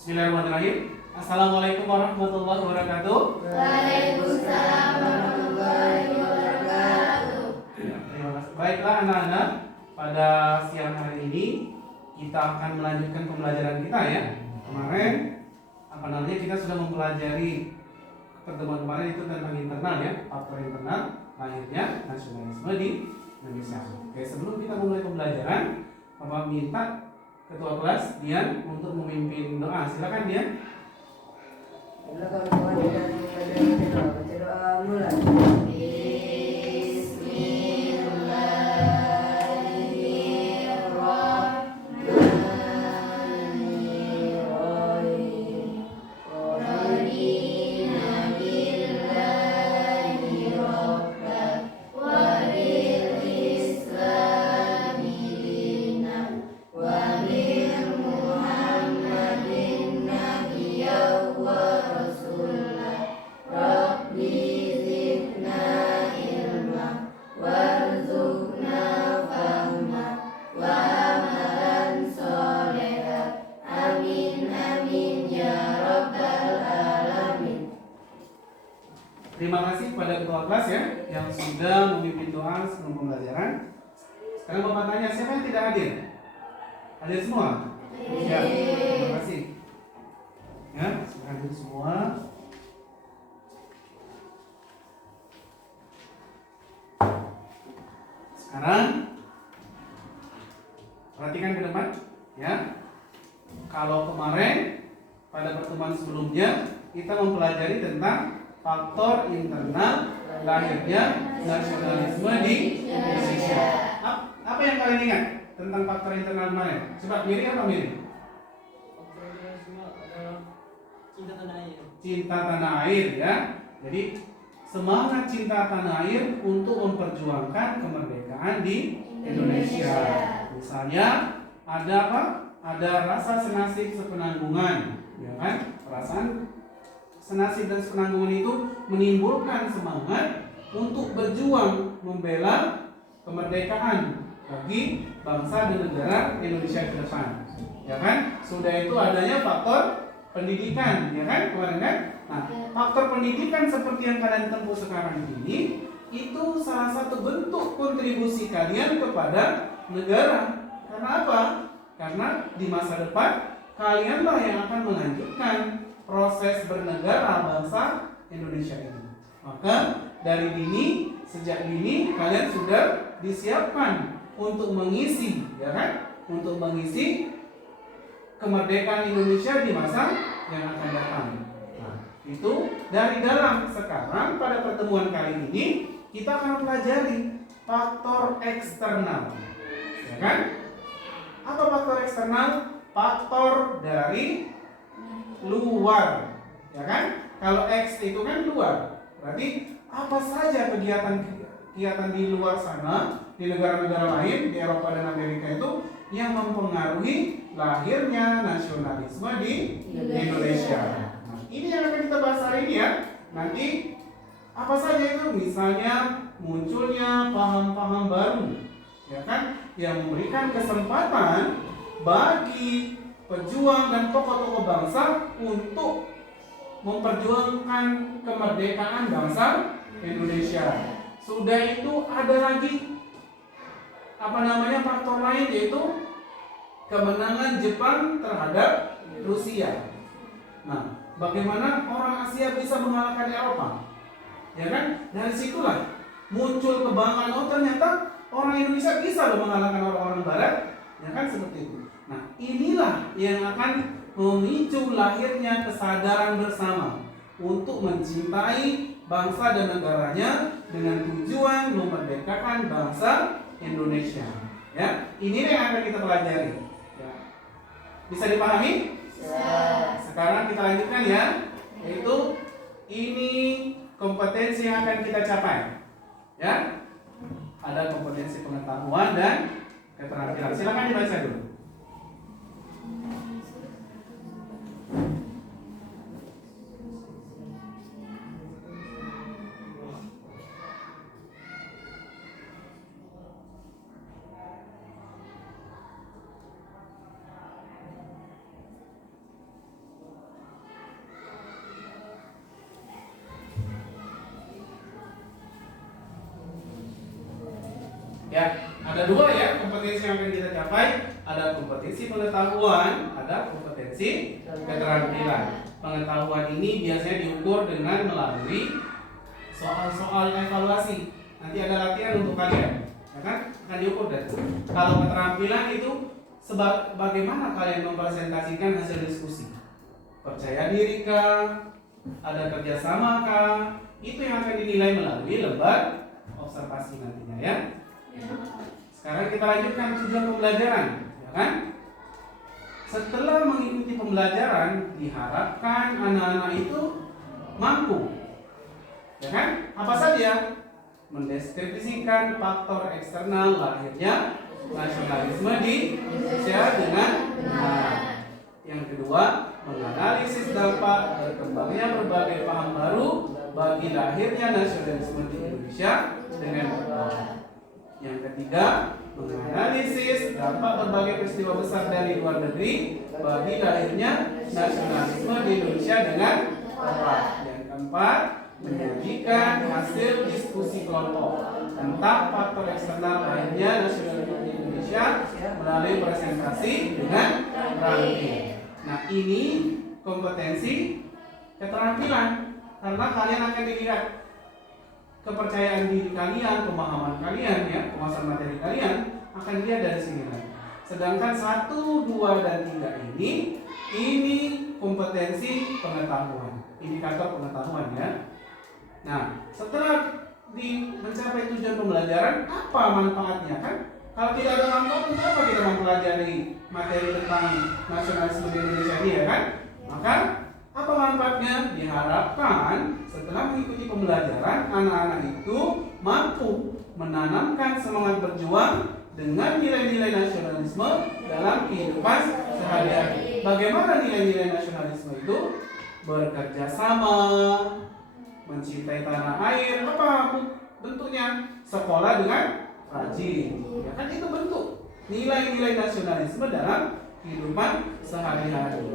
Bismillahirrahmanirrahim. Assalamualaikum warahmatullahi wabarakatuh. Waalaikumsalam warahmatullahi wabarakatuh. Terima kasih. Baiklah anak-anak, pada siang hari ini kita akan melanjutkan pembelajaran kita ya. Kemarin kita sudah mempelajari pertemuan kemarin itu tentang internal ya, faktor internal lahirnya nasionalisme di Indonesia. Oke, sebelum kita mulai pembelajaran, Bapak minta Ketua kelas Dian untuk memimpin doa. Silakan Dian. Silakan pembelajaran kita baca doa mulai. Terima kasih kepada ketua kelas ya yang sudah memimpin doa sebelum pembelajaran. Sekarang Bapak tanya, siapa yang tidak hadir? Hadir semua? Ya, terima kasih. Ya, sudah hadir semua. Sekarang perhatikan ke depan ya. Kalau kemarin pada pertemuan sebelumnya kita mempelajari tentang faktor internal lahirnya nasionalisme di Indonesia. Apa yang kalian ingat tentang faktor internal kemarin? Coba Miri apa Miri? Faktor internasional adalah cinta tanah air. Cinta tanah air ya. Jadi semangat cinta tanah air untuk memperjuangkan kemerdekaan di Indonesia. Misalnya ada apa? Ada rasa senasib sepenanggungan, ya kan? Perasaan senasib dan sepenanggungan itu menimbulkan semangat untuk berjuang membela kemerdekaan bagi bangsa dan negara Indonesia ke depan. Ya kan? Sudah itu adanya faktor pendidikan, ya kan? Kemarin kan? Nah, faktor pendidikan seperti yang kalian tempuh sekarang ini itu salah satu bentuk kontribusi kalian kepada negara. Karena apa? Karena di masa depan kalianlah yang akan melanjutkan proses bernegara bangsa Indonesia ini. Maka dari dini, sejak dini kalian sudah disiapkan untuk mengisi, ya kan? Untuk mengisi kemerdekaan Indonesia di masa yang akan datang. Nah, itu dari dalam. Sekarang pada pertemuan kali ini kita akan pelajari faktor eksternal. Ya kan? Apa faktor eksternal? Faktor dari luar, ya kan? Kalau X itu kan luar, berarti apa saja kegiatan di luar sana, di negara-negara lain, di Eropa dan Amerika itu yang mempengaruhi lahirnya nasionalisme di Indonesia. Nah, ini yang akan kita bahas hari ini ya. Nanti apa saja itu? Misalnya munculnya paham-paham baru, ya kan? Yang memberikan kesempatan bagi pejuang dan tokoh-tokoh bangsa untuk memperjuangkan kemerdekaan bangsa Indonesia. Sudah itu ada lagi faktor lain, yaitu kemenangan Jepang terhadap Rusia. Nah, bagaimana orang Asia bisa mengalahkan Eropa? Ya kan? Dari situlah muncul kebanggaan, oh ternyata orang Indonesia bisa loh mengalahkan orang-orang Barat. Ya kan, seperti itu. Nah, inilah yang akan memicu lahirnya kesadaran bersama untuk mencintai bangsa dan negaranya dengan tujuan memerdekakan bangsa Indonesia. Ya, ini yang akan kita pelajari. Ya. Bisa dipahami? Ya. Sekarang kita lanjutkan ya, yaitu ini kompetensi yang akan kita capai. Ya, ada kompetensi pengetahuan dan keterampilan. Silakan dibaca dulu. Ya, ada dua ya kompetensi yang akan kita capai. Ada kompetensi pengetahuan, ada kompetensi keterampilan. Pengetahuan ini biasanya diukur dengan melalui soal-soal evaluasi. Nanti ada latihan untuk kalian, ya kan? Akan diukur dan kalau keterampilan itu bagaimana kalian mempresentasikan hasil diskusi. Percaya diri kah? Ada kerjasama kah? Itu yang akan dinilai melalui lembar observasi nantinya ya. Sekarang kita lanjutkan tujuan pembelajaran, ya kan? Setelah mengikuti pembelajaran, diharapkan anak-anak itu mampu, ya kan? Apa saja? Mendeskripsikan faktor eksternal lahirnya nasionalisme di Indonesia dengan benar. Yang kedua, menganalisis dampak berkembangnya berbagai paham baru bagi lahirnya nasionalisme di Indonesia dengan benar. Yang ketiga, menganalisis dampak berbagai peristiwa besar dari luar negeri bagi lahirnya nasionalisme di Indonesia dengan tepat. Yang keempat, menyajikan hasil diskusi kelompok tentang faktor eksternal lahirnya nasionalisme di Indonesia melalui presentasi dengan ranking. Nah, ini kompetensi keterampilan karena kalian akan dilihat kepercayaan diri kalian, pemahaman kalian, ya, penguasaan materi kalian akan dilihat dari sini. Sedangkan 1, 2, dan 3 ini kompetensi pengetahuan, indikator pengetahuan ya. Nah, setelah mencapai tujuan pembelajaran, apa manfaatnya kan? Kalau tidak ada manfaat, untuk apa kita mempelajari materi tentang nasionalisme di Indonesia ini ya kan? Maka apa manfaatnya? Diharapkan setelah mengikuti pembelajaran, anak-anak itu mampu menanamkan semangat berjuang dengan nilai-nilai nasionalisme dalam kehidupan sehari-hari. Bagaimana nilai-nilai nasionalisme itu? Bekerja sama, mencintai tanah air, apa bentuknya? Sekolah dengan rajin, ya kan itu bentuk nilai-nilai nasionalisme dalam kehidupan sehari-hari.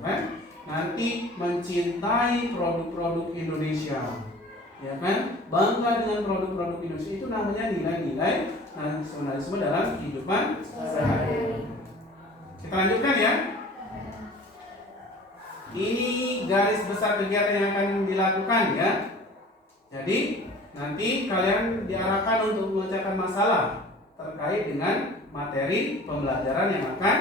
Kan? Nanti mencintai produk-produk Indonesia, ya kan? Bangga dengan produk-produk Indonesia, itu namanya nilai-nilai nasionalisme dalam kehidupan sehari-hari. Kita lanjutkan ya. Ini garis besar kegiatan yang akan dilakukan ya. Jadi nanti kalian diarahkan untuk memecahkan masalah terkait dengan materi pembelajaran yang akan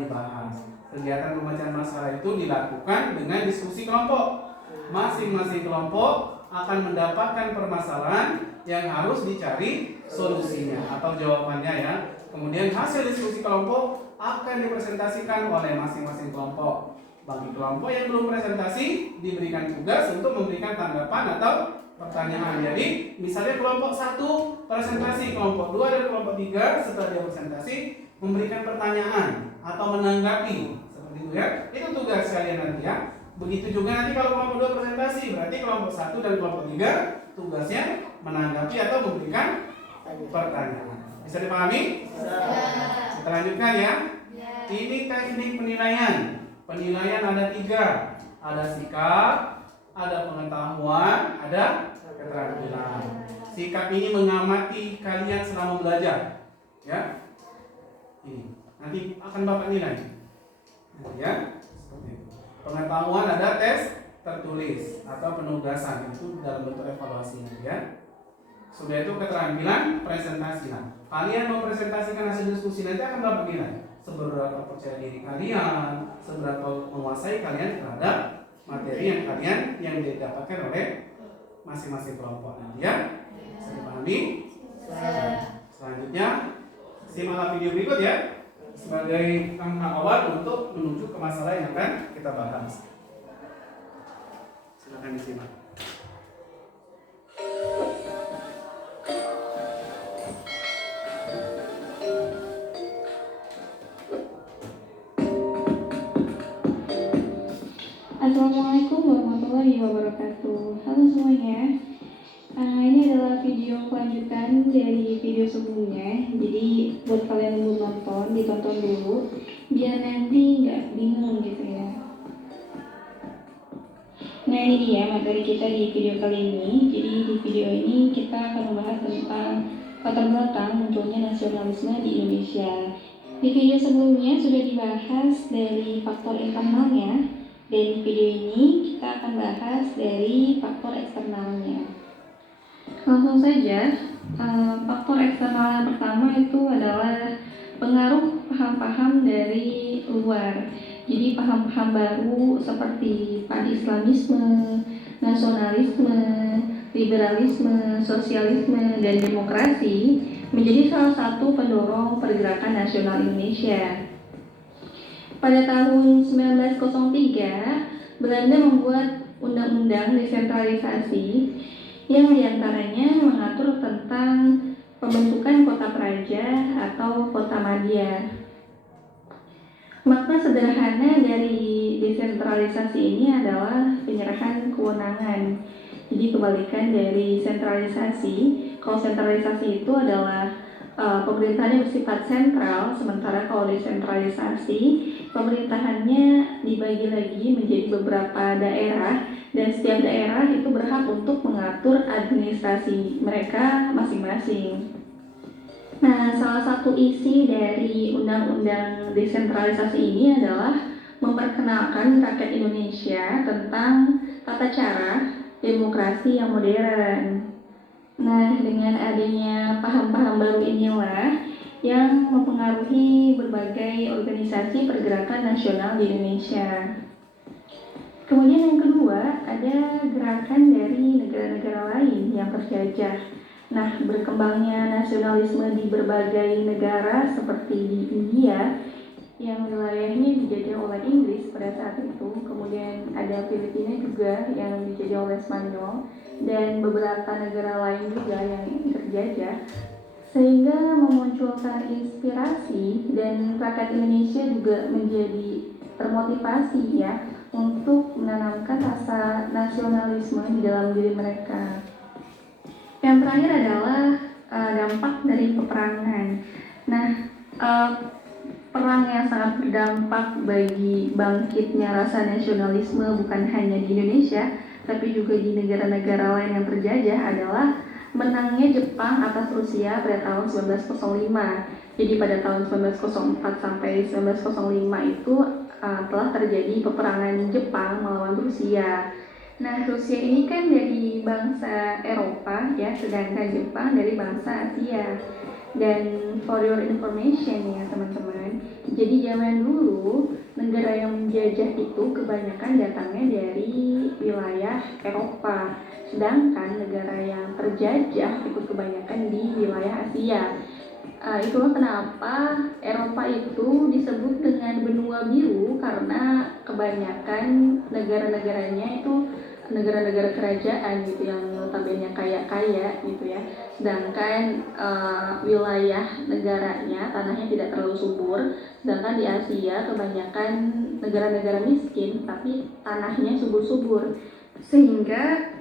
dibahas. Kegiatan pemecahan masalah itu dilakukan dengan diskusi kelompok. Masing-masing kelompok akan mendapatkan permasalahan yang harus dicari solusinya atau jawabannya ya. Kemudian hasil diskusi kelompok akan dipresentasikan oleh masing-masing kelompok. Bagi kelompok yang belum presentasi, diberikan tugas untuk memberikan tanggapan atau pertanyaan. Jadi misalnya kelompok 1 presentasi, kelompok 2 dan kelompok 3 setelah dia presentasi memberikan pertanyaan atau menanggapi. Itu ya, itu tugas kalian nanti ya. Begitu juga nanti kalau kelompok 2 presentasi, berarti kelompok 1 dan kelompok 3 tugasnya menanggapi atau memberikan pertanyaan. Bisa dipahami? Kita lanjutkan ya. Ini teknik penilaian. Penilaian ada 3. Ada sikap, ada pengetahuan, ada keterampilan. Sikap ini mengamati kalian selama belajar. Ya. Ini nanti akan Bapak nilai. Ya, seperti itu. Pengetahuan ada tes tertulis atau penugasan, itu dalam bentuk evaluasi ya. Sudah itu keterampilan presentasi. Nah, kalian mempresentasikan hasil diskusi nanti akan Bapak nilai. Seberapa percaya diri kalian, seberapa menguasai kalian terhadap materi yang didapatkan oleh masing-masing kelompok nanti ya. Bisa dipahami? Selanjutnya simaklah video berikut ya, sebagai langkah awal untuk menuju ke masalah yang akan kita bahas. Silakan disimak. Assalamualaikum warahmatullahi wabarakatuh. Halo semuanya. Ini adalah video kelanjutan dari video sebelumnya. Jadi buat kalian yang belum nonton, ditonton dulu biar nanti nggak bingung gitu ya. Nah, ini dia materi kita di video kali ini. Jadi di video ini kita akan membahas tentang latar belakang munculnya nasionalisme di Indonesia. Di video sebelumnya sudah dibahas dari faktor internalnya, dan di video ini kita akan bahas dari faktor eksternalnya. Langsung saja, faktor eksternal yang pertama itu adalah pengaruh paham-paham dari luar. Jadi paham-paham baru seperti pan-islamisme, nasionalisme, liberalisme, sosialisme, dan demokrasi menjadi salah satu pendorong pergerakan nasional Indonesia. Pada tahun 1903, Belanda membuat undang-undang desentralisasi yang diantaranya mengatur tentang pembentukan kota praja atau kota madya. Makna sederhana dari desentralisasi ini adalah penyerahan kewenangan. Jadi kebalikan dari sentralisasi. Kalau sentralisasi itu adalah pemerintahannya bersifat sentral, sementara kalau desentralisasi pemerintahannya dibagi lagi menjadi beberapa daerah, dan setiap daerah itu berhak untuk mengatur administrasi mereka masing-masing. Nah, salah satu isi dari undang-undang desentralisasi ini adalah memperkenalkan rakyat Indonesia tentang tata cara demokrasi yang modern. Nah, dengan adanya paham-paham baru inilah yang mempengaruhi berbagai organisasi pergerakan nasional di Indonesia. Kemudian yang kedua, ada gerakan dari negara-negara lain yang terjajah. Nah, berkembangnya nasionalisme di berbagai negara seperti di India yang wilayahnya dijajah oleh Inggris pada saat itu, kemudian ada Filipina juga yang dijajah oleh Spanyol, dan beberapa negara lain juga yang terjajah, sehingga memunculkan inspirasi dan rakyat Indonesia juga menjadi termotivasi ya untuk menanamkan rasa nasionalisme di dalam diri mereka. Yang terakhir adalah dampak dari peperangan. Nah, perang yang sangat berdampak bagi bangkitnya rasa nasionalisme bukan hanya di Indonesia, tapi juga di negara-negara lain yang terjajah adalah menangnya Jepang atas Rusia pada tahun 1905. Jadi pada tahun 1904 sampai 1905 itu telah terjadi peperangan Jepang melawan Rusia. Nah, Rusia ini kan dari bangsa Eropa ya, sedangkan Jepang dari bangsa Asia. Dan for your information ya teman-teman, jadi zaman dulu negara yang menjajah itu kebanyakan datangnya dari wilayah Eropa, sedangkan negara yang terjajah itu kebanyakan di wilayah Asia. Itulah kenapa Eropa itu disebut dengan benua biru, karena kebanyakan negara-negaranya itu negara-negara kerajaan gitu yang notabene kaya-kaya gitu ya. Sedangkan wilayah negaranya tanahnya tidak terlalu subur. Sedangkan di Asia kebanyakan negara-negara miskin tapi tanahnya subur-subur. Sehingga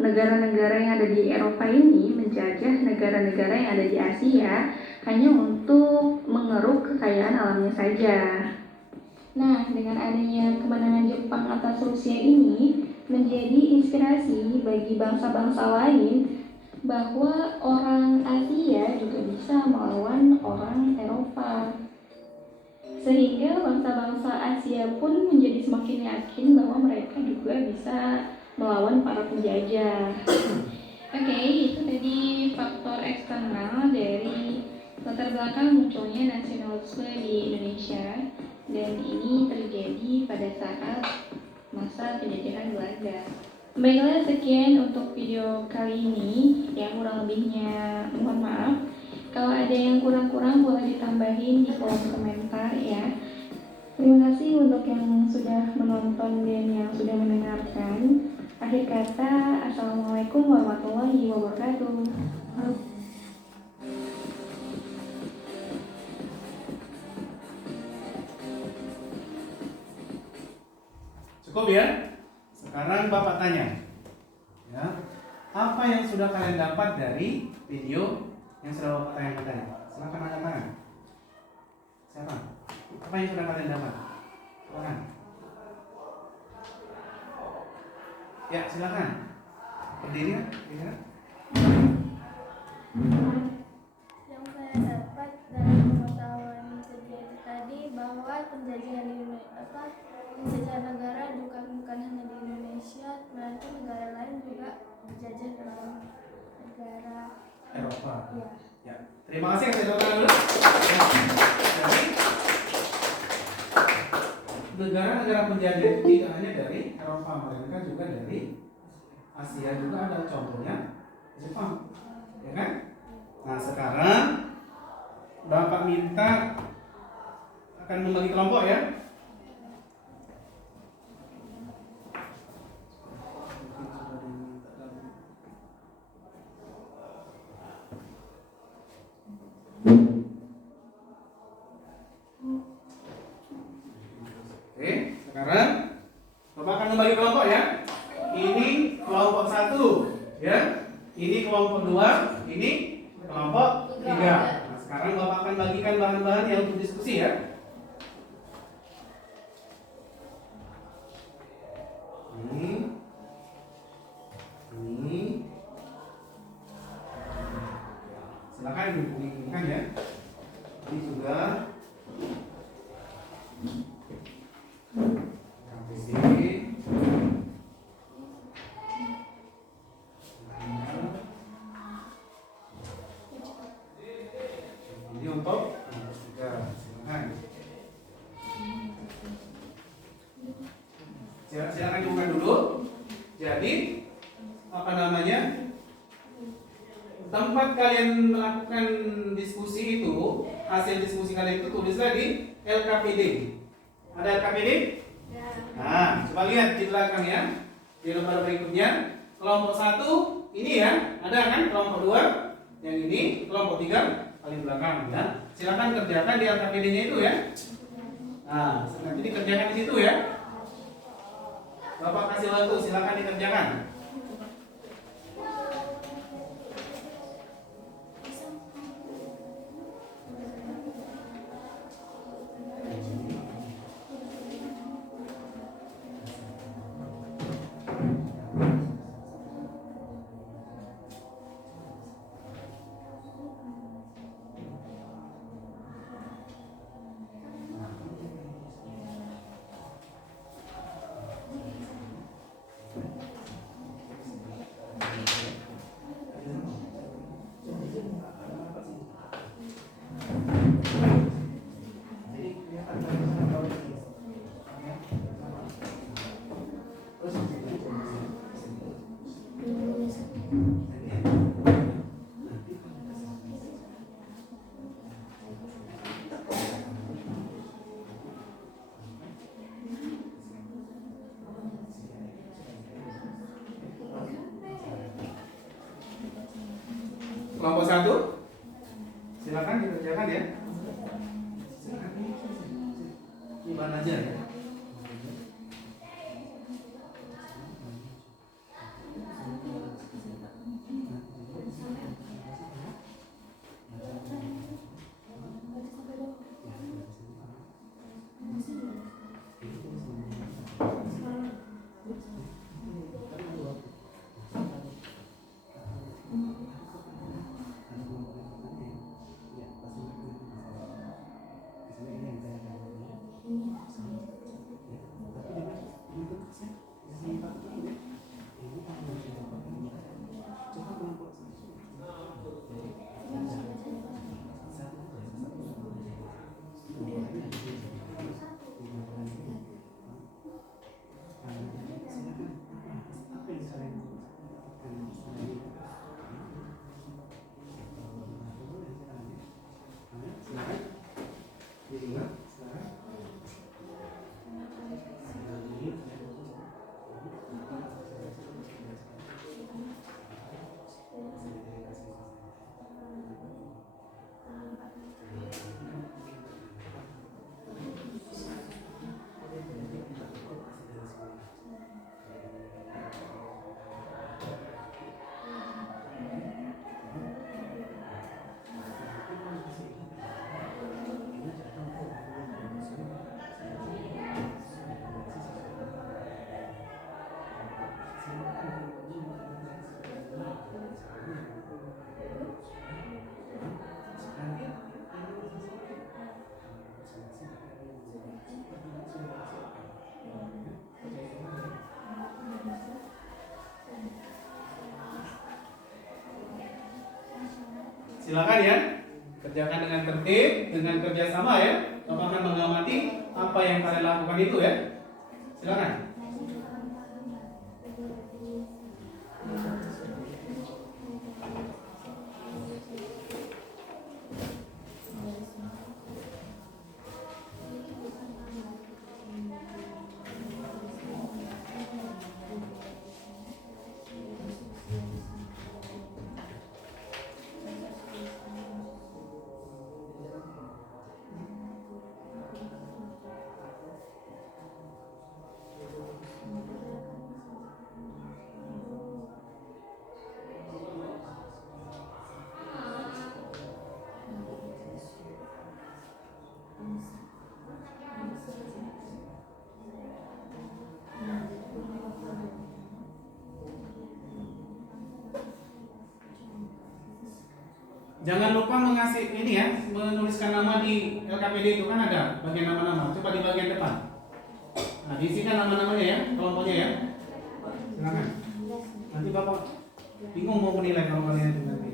negara-negara yang ada di Eropa ini menjajah negara-negara yang ada di Asia hanya untuk mengeruk kekayaan alamnya saja. Nah, dengan adanya kemenangan Jepang atas Rusia ini menjadi inspirasi bagi bangsa-bangsa lain bahwa orang Asia juga bisa melawan orang Eropa. Sehingga bangsa-bangsa Asia pun menjadi semakin yakin bahwa mereka juga bisa melawan para penjajah. Oke, itu tadi faktor eksternal dari latar belakang munculnya nasionalisme di Indonesia, dan ini terjadi pada saat masa penjajahan Belanda. Baiklah, sekian untuk video kali ini. Yang kurang lebihnya mohon maaf. Kalau ada yang kurang-kurang boleh ditambahin di kolom komentar ya. Terima kasih untuk yang sudah menonton dan yang sudah mendengarkan. Akhir kata, Assalamualaikum warahmatullahi wabarakatuh. Cukup ya? Sekarang Bapak tanya, ya, apa yang sudah kalian dapat dari video yang sudah Bapak tanyakan tadi? Silakan angkat tangan. Siapa? Apa yang sudah kalian dapat? Silakan. Ya, silakan. Berdiri ya? penjajahan negara bukan hanya di Indonesia, melainkan negara lain juga dijajah dalam negara Eropa. ya. Ya, terima kasih. Saya doakan dulu. Ya. Jadi negara-negara penjajah itu tidak hanya dari Eropa, melainkan juga dari Asia juga ada, contohnya Jepang, ya kan? Nah sekarang Bapak minta akan membagi kelompok ya. Oke, sekarang Bapak akan membagi kelompok ya. Ini kelompok 1, ya. Ini kelompok 2, ini kelompok 3. Nah, sekarang Bapak akan bagikan bahan-bahan yang untuk diskusi ya. Ini. Silakan dihubungkan ya. Ini juga KPD. Ini untuk tiga. Silakan. Silakan dibuka dulu. Jadi apa namanya? Tempat kalian melakukan diskusi itu, hasil diskusi kalian itu tulislah di LKPD. Ada LKPD? Ya. Nah, coba lihat di belakang ya. Di lembar berikutnya, kelompok 1 ini ya, ada kan? Kelompok 2 yang ini, kelompok 3 paling belakang ya. Silakan kerjakan di LKPD-nya itu ya. Nah, nanti dikerjakan di situ ya. Bapak kasih waktu, silakan dikerjakan. Kelompok 1 silakan dikerjakan ya. Ini bahan aja ya. Silakan ya. Kerjakan dengan tertib, dengan kerjasama ya. Bapak akan mengamati apa yang kalian lakukan itu ya. Silakan. Jangan lupa mengasih ini ya, menuliskan nama di LKPD itu kan ada bagian nama-nama. Coba di bagian depan. Nah, diisikan nama-namanya ya, kelompoknya ya. Silakan. Nanti Bapak bingung mau menilai kalau kalian itu nanti.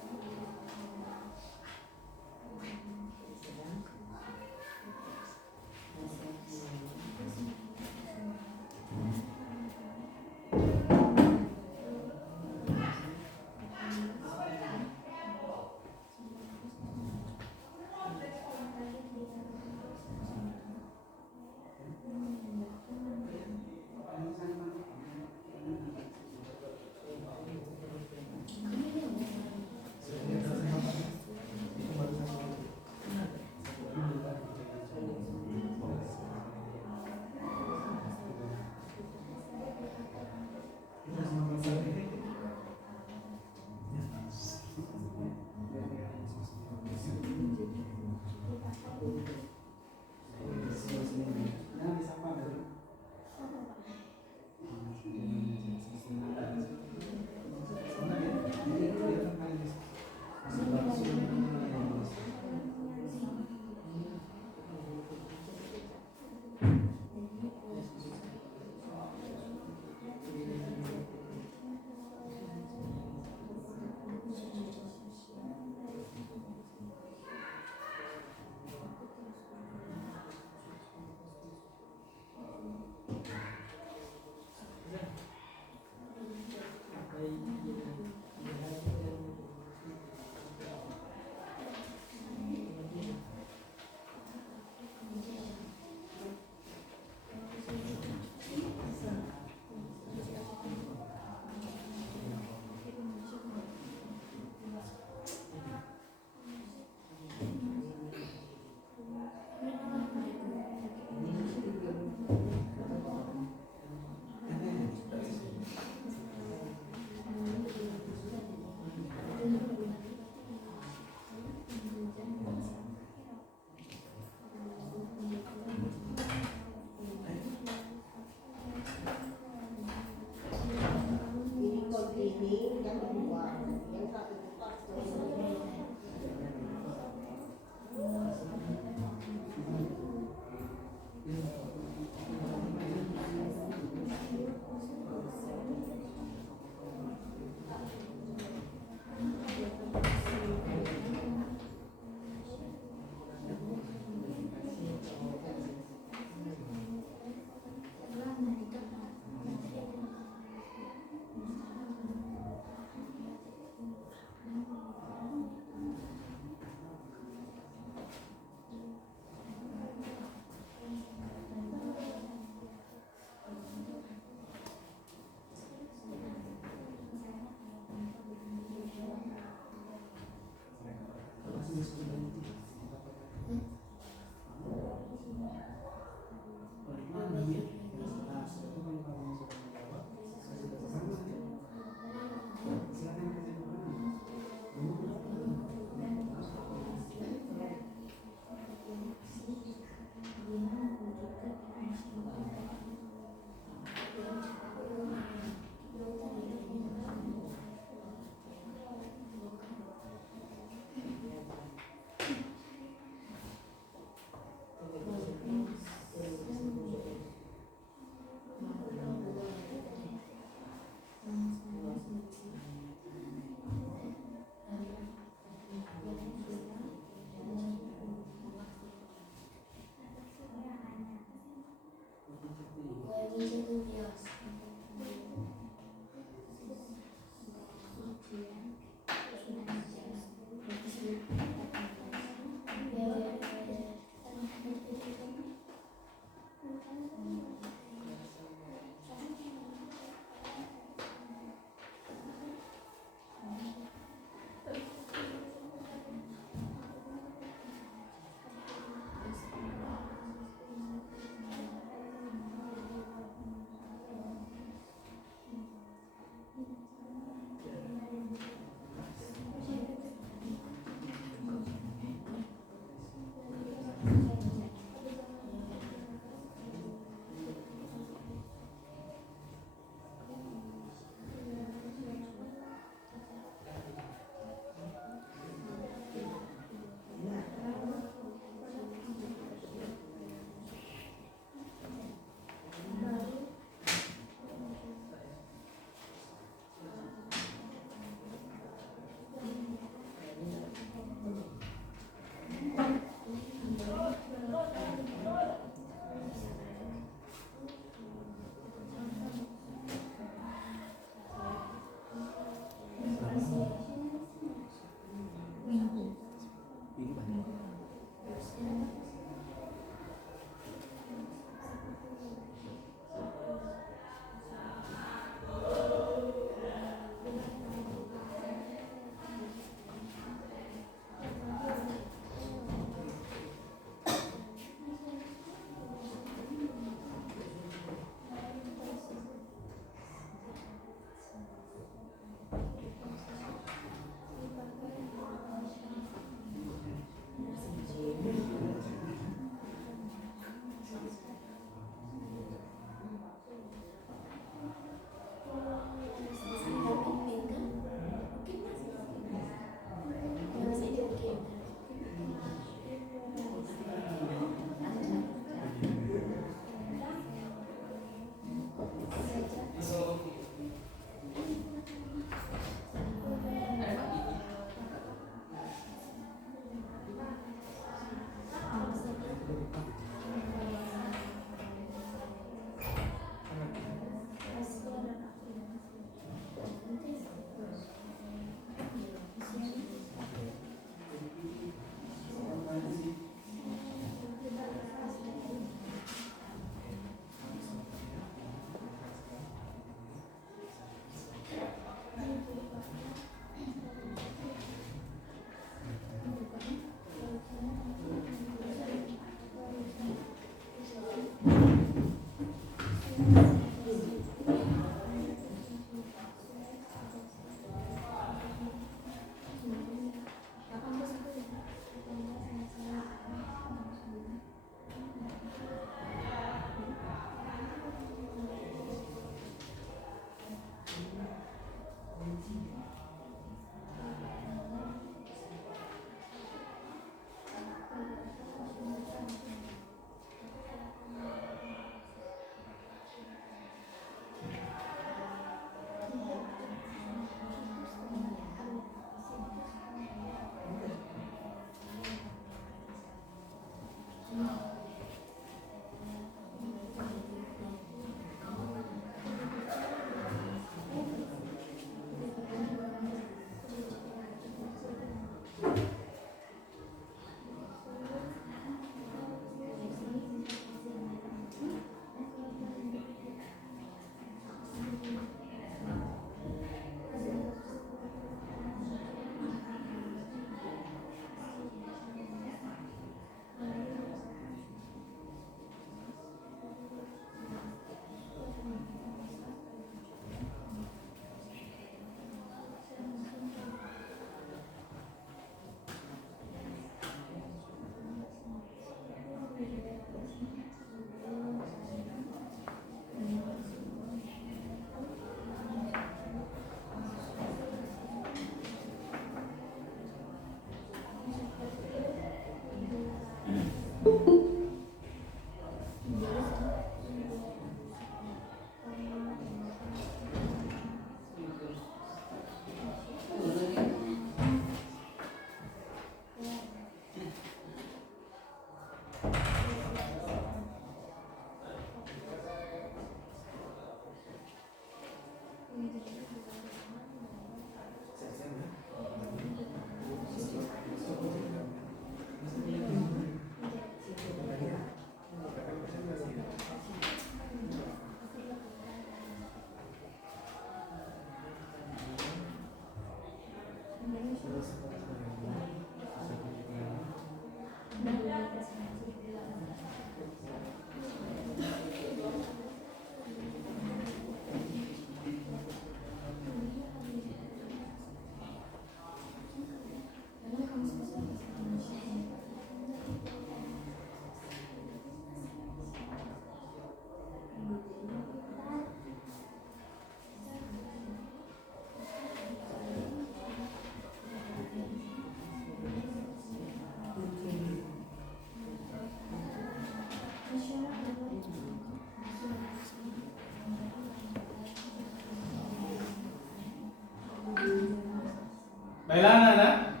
Baiklah anak-anak,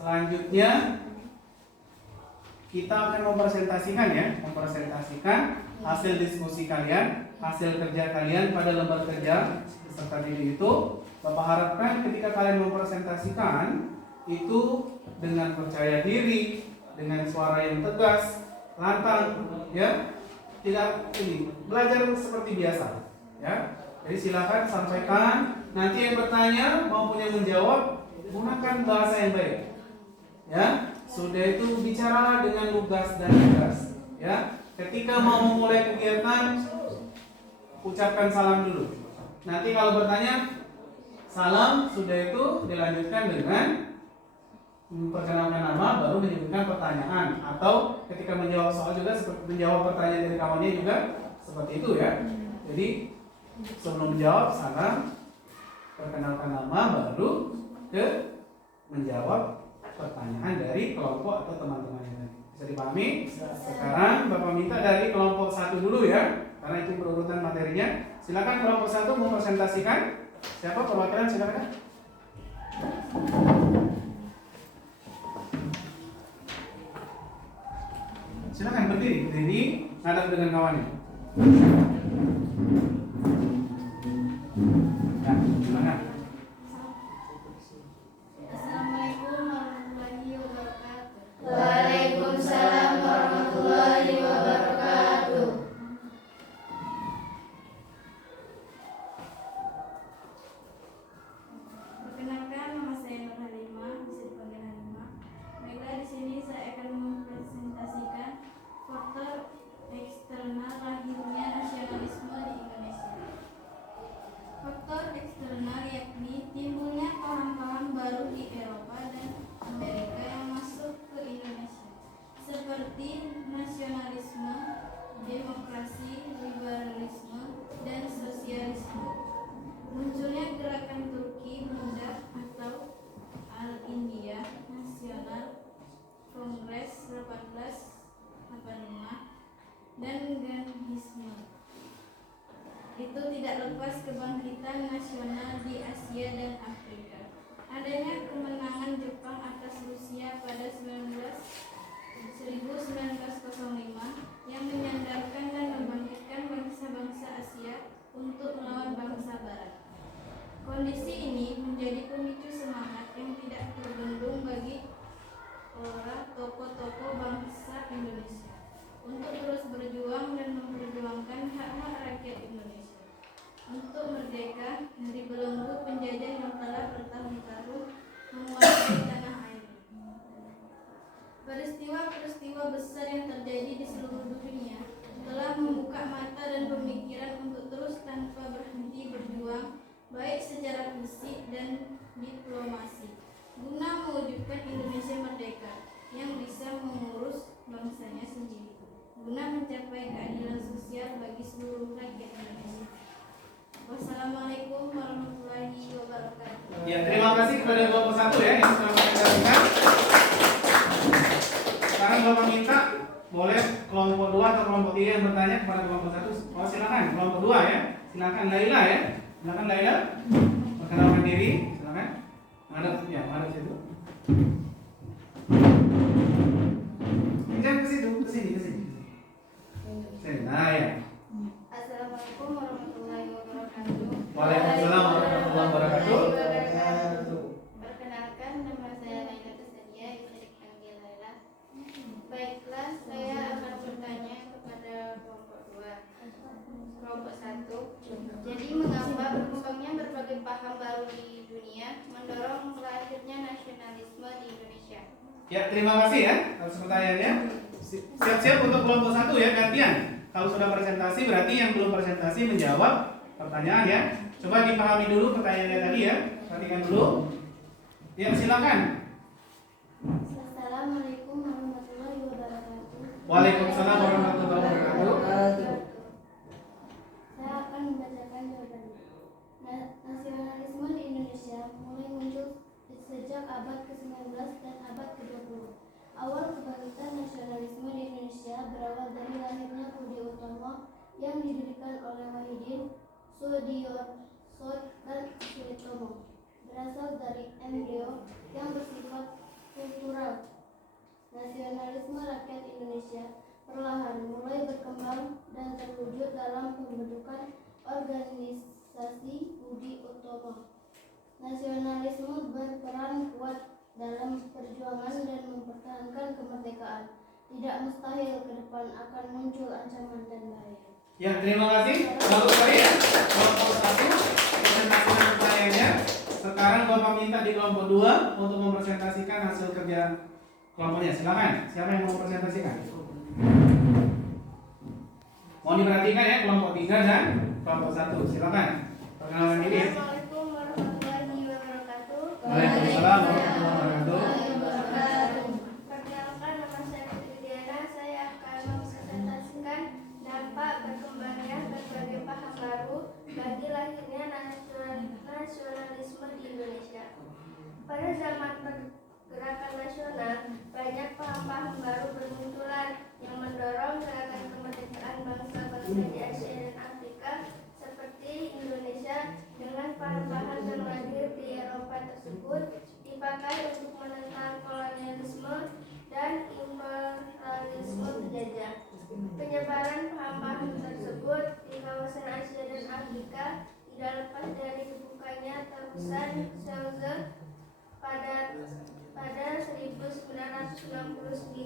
selanjutnya kita akan mempresentasikan hasil diskusi kalian, hasil kerja kalian pada lembar kerja peserta didik itu. Bapak harapkan ketika kalian mempresentasikan itu dengan percaya diri, dengan suara yang tegas, lantang, ya, tidak ini belajar seperti biasa, ya. Jadi silakan sampaikan. Nanti yang bertanya maupun yang menjawab gunakan bahasa yang baik, ya. Sudah itu bicaralah dengan lugas dan tegas, ya. Ketika mau memulai kegiatan, ucapkan salam dulu. Nanti kalau bertanya, salam, sudah itu dilanjutkan dengan memperkenalkan nama, baru menyebutkan pertanyaan. Atau ketika menjawab soal juga seperti menjawab pertanyaan dari kawannya juga seperti itu, ya. Jadi sebelum menjawab, salam, perkenalkan nama, baru ke menjawab pertanyaan dari kelompok atau teman-temannya. Bisa dipahami? Sekarang Bapak minta dari kelompok 1 dulu, ya, karena itu berurutan materinya. Silakan kelompok 1 mempresentasikan. Siapa perwakilan? Silakan. Silakan berdiri, ngadap dengan kawannya. Ya, silakan. Assalamualaikum warahmatullahi wabarakatuh. Waalaikumsalam warahmatullahi wabarakatuh. Perkenalkan, nama saya Nur Halimah, bisa dipanggil Halimah. Baiklah, di sini saya akan mempresentasikan faktor eksternal lahirnya nasionalisme di Indonesia. Faktor eksternal yakni timbulnya paham-paham baru di Eropa dan Amerika yang masuk ke Indonesia, seperti nasionalisme, demokrasi, liberalisme, dan sosialisme. Munculnya gerakan Turki Muda atau Al-India Nasional Kongres 1885 dan Gandhisme. Itu tidak lepas kebangkitan nasional di Asia dan Afrika. Adanya kemenangan Jepang atas Rusia pada 1905 yang menyandarkan dan membangkitkan bangsa-bangsa Asia untuk melawan bangsa Barat. Kondisi ini menjadi pemicu semangat yang tidak terbendung bagi para tokoh-tokoh bangsa Indonesia untuk terus berjuang dan memperjuangkan hak-hak rakyat Indonesia untuk merdeka dari belenggu penjajah yang telah bertahun-tahun menguasai tanah air. Peristiwa-peristiwa besar yang terjadi di seluruh dunia telah membuka mata dan pemikiran untuk terus tanpa berhenti berjuang, baik secara fisik dan diplomasi, guna mewujudkan Indonesia merdeka yang bisa mengurus bangsanya sendiri, guna mencapai keadilan sosial bagi seluruh rakyat Indonesia. Wassalamualaikum warahmatullahi wabarakatuh. Ya, terima kasih kepada kelompok 1, ya, yang sudah mempresentasikan. Sekarang Bapak minta boleh kelompok 2 atau kelompok 3 yang bertanya kepada kelompok 1. Oh, silakan kelompok 2, ya. Silakan Laila, ya. Silakan Laila. Perkenalkan diri, silakan. Ada situ. Jangan ke situ, ke sini. Nah, ya. Assalamualaikum warahmatullahi wabarakatuh. Waalaikumsalam warahmatullahi wabarakatuh. Perkenalkan, nama saya Laila Tusadia, bisa dipanggil Laila. Baiklah, saya akan bertanya kepada kelompok 2. Kelompok 1. Jadi mengapa berkembangnya berbagai paham baru di dunia mendorong lahirnya nasionalisme di Indonesia? Ya, terima kasih, ya atas pertanyaannya. Siap-siap untuk kelompok 1, ya, gantian. Kalau sudah presentasi berarti yang belum presentasi menjawab pertanyaan, ya. Coba dipahami dulu pertanyaannya tadi, ya. Perhatikan dulu. Ya, silakan. Assalamualaikum warahmatullahi wabarakatuh. Waalaikumsalam warahmatullahi wabarakatuh. Saya akan membacakan jawabannya. Nasionalisme di Indonesia mulai muncul sejak abad ke-19 dan abad ke-20. Awal kebangkitan nasionalisme di Indonesia berawal dari lahirnya Budi Utomo yang didirikan oleh Wahidin Sudiarsono dan Suitomo. berasal dari embrio yang bersifat kultural. Nasionalisme rakyat Indonesia perlahan mulai berkembang dan terwujud dalam pembentukan organisasi Budi Utomo. Nasionalisme berperan kuat dalam perjuangan dan mempertahankan kemerdekaan. Tidak mustahil ke depan akan muncul ancaman dan bahaya. Ya, terima kasih. Bagus sekali ya. Kelompok 1 presentasi pertanyaannya. Sekarang Bapak minta di kelompok 2 untuk mempresentasikan hasil kerja kelompoknya. Silakan. Siapa yang mau mempresentasikan? Mohon diperhatikan ya, kelompok 3 dan kelompok 1. Silakan. Perkenalkan diri. Assalamualaikum warahmatullahi wabarakatuh. Waalaikumsalam warahmatullahi wabarakatuh. Perkenalkan, nama saya Putri Diana. Saya akan mempresentasikan dampak berkembangnya berbagai paham baru bagi lahirnya nasionalisme di Indonesia. Pada zaman pergerakan nasional, banyak paham-paham baru bermunculan yang mendorong gerakan kemerdekaan bangsa-bangsa di Asia dan Afrika seperti Indonesia. Dengan paham-paham yang lahir di Eropa tersebut dipakai untuk menentang kolonialisme dan imperialisme penjajah. Penyebaran paham-paham tersebut di kawasan Asia dan Afrika tidak lepas dari dibukanya terusan Seleucus pada 1969.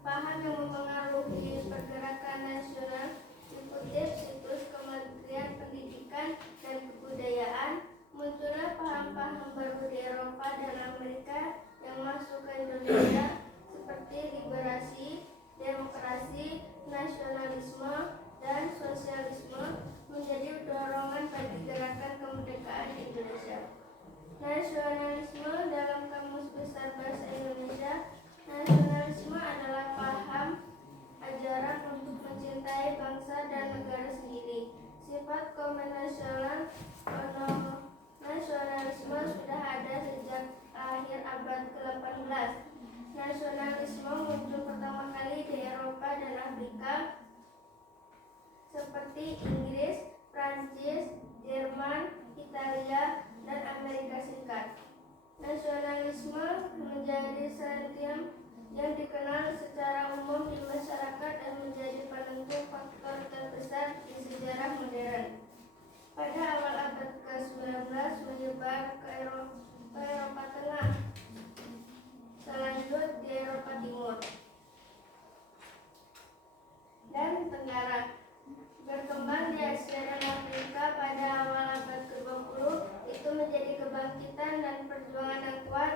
Paham yang mempengaruhi pergerakan nasional dikutip situs Kementerian Pendidikan dan Kebudayaan. Munculnya paham-paham baru di Eropa dan Amerika yang masuk ke Indonesia seperti liberasi, demokrasi, nasionalisme, dan sosialisme menjadi dorongan bagi gerakan kemerdekaan Indonesia. Nasionalisme dalam Kamus Besar Bahasa Indonesia. Nasionalisme adalah paham ajaran untuk mencintai bangsa dan negara sendiri. Sifat komenasional nasionalisme sudah ada sejak akhir abad ke-18. Nasionalisme muncul pertama kali di Eropa dan Afrika seperti Inggris, Prancis, Jerman, Italia, dan Amerika Serikat. Nasionalisme menjadi sentimen yang dikenal secara umum di masyarakat dan menjadi penentu faktor terbesar di sejarah modern. Pada awal abad ke-19 menyebar ke Eropa Tengah, selanjut di Eropa Timur dan Tenggara, berkembang di Asia dan Afrika. Pada awal abad ke-20 itu menjadi kebangkitan dan perjuangan yang kuat